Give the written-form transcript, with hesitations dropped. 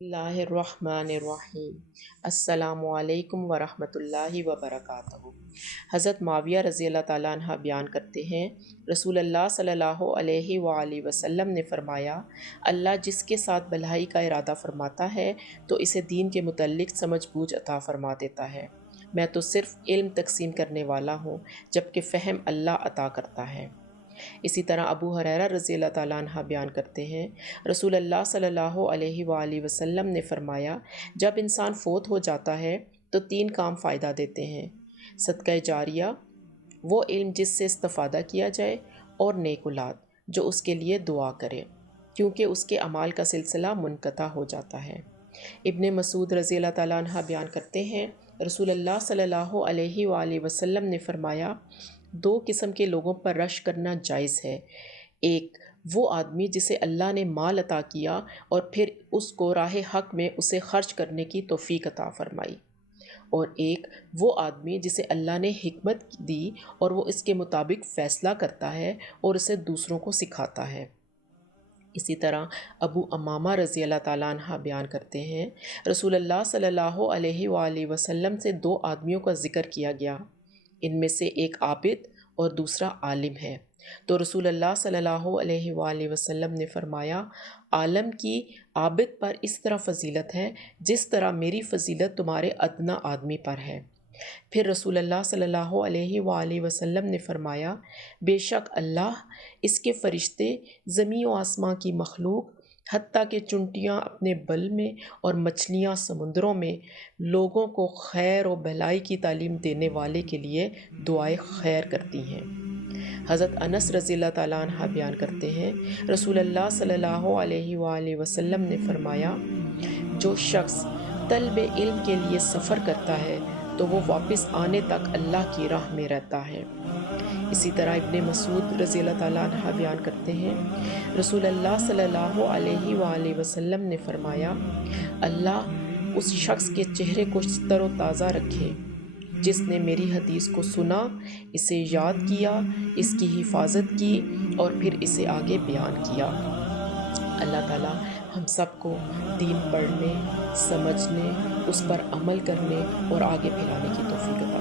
اللہ الرحمن الرحیم۔ السلام علیکم ورحمۃ اللہ وبرکاتہ۔ حضرت معاویہ رضی اللہ تعالیٰ عنہ بیان کرتے ہیں، رسول اللہ صلی اللہ علیہ وآلہ وسلم نے فرمایا، اللہ جس کے ساتھ بھلائی کا ارادہ فرماتا ہے تو اسے دین کے متعلق سمجھ بوجھ عطا فرما دیتا ہے۔ میں تو صرف علم تقسیم کرنے والا ہوں، جبکہ فہم اللہ عطا کرتا ہے۔ اسی طرح ابو ہریرہ رضی اللہ تعالیٰ عنہ بیان کرتے ہیں، رسول اللہ صلی اللہ علیہ وآلہ وسلم نے فرمایا، جب انسان فوت ہو جاتا ہے تو 3 کام فائدہ دیتے ہیں: صدقہ جاریہ، وہ علم جس سے استفادہ کیا جائے، اور نیک اولاد جو اس کے لیے دعا کرے، کیونکہ اس کے اعمال کا سلسلہ منقطع ہو جاتا ہے۔ ابن مسعود رضی اللہ تعالیٰ عنہ بیان کرتے ہیں، رسول اللہ صلی اللہ علیہ وآلہ وسلم نے فرمایا، 2 قسم کے لوگوں پر رشک کرنا جائز ہے: ایک وہ آدمی جسے اللہ نے مال عطا کیا اور پھر اس کو راہ حق میں اسے خرچ کرنے کی توفیق عطا فرمائی، اور ایک وہ آدمی جسے اللہ نے حکمت دی اور وہ اس کے مطابق فیصلہ کرتا ہے اور اسے دوسروں کو سکھاتا ہے۔ اسی طرح ابو امامہ رضی اللہ تعالیٰ عنہ بیان کرتے ہیں، رسول اللہ صلی اللہ علیہ وآلہ وسلم سے 2 آدمیوں کا ذکر کیا گیا، ان میں سے ایک عابد اور دوسرا عالم ہے، تو رسول اللہ صلی اللہ علیہ وآلہ وسلم نے فرمایا، عالم کی عابد پر اس طرح فضیلت ہے جس طرح میری فضیلت تمہارے ادنا آدمی پر ہے۔ پھر رسول اللہ صلی اللہ علیہ وآلہ وسلم نے فرمایا، بے شک اللہ، اس کے فرشتے، زمین و آسمان کی مخلوق، حتیٰ کہ چونٹیاں اپنے بل میں اور مچھلیاں سمندروں میں، لوگوں کو خیر و بھلائی کی تعلیم دینے والے کے لیے دعائے خیر کرتی ہیں۔ حضرت انس رضی اللہ تعالیٰ عنہ بیان کرتے ہیں، رسول اللہ صلی اللہ علیہ وآلہ وسلم نے فرمایا، جو شخص طلب علم کے لیے سفر کرتا ہے تو وہ واپس آنے تک اللہ کی راہ میں رہتا ہے۔ اسی طرح ابن مسعود رضی اللہ تعالیٰ عنہ بیان کرتے ہیں، رسول اللہ صلی اللہ علیہ وآلہ وسلم نے فرمایا، اللہ اس شخص کے چہرے کو تر و تازہ رکھے جس نے میری حدیث کو سنا، اسے یاد کیا، اس کی حفاظت کی اور پھر اسے آگے بیان کیا۔ اللہ تعالیٰ ہم سب کو دین پڑھنے، سمجھنے، اس پر عمل کرنے اور آگے پھیلانے کی توفیق عطا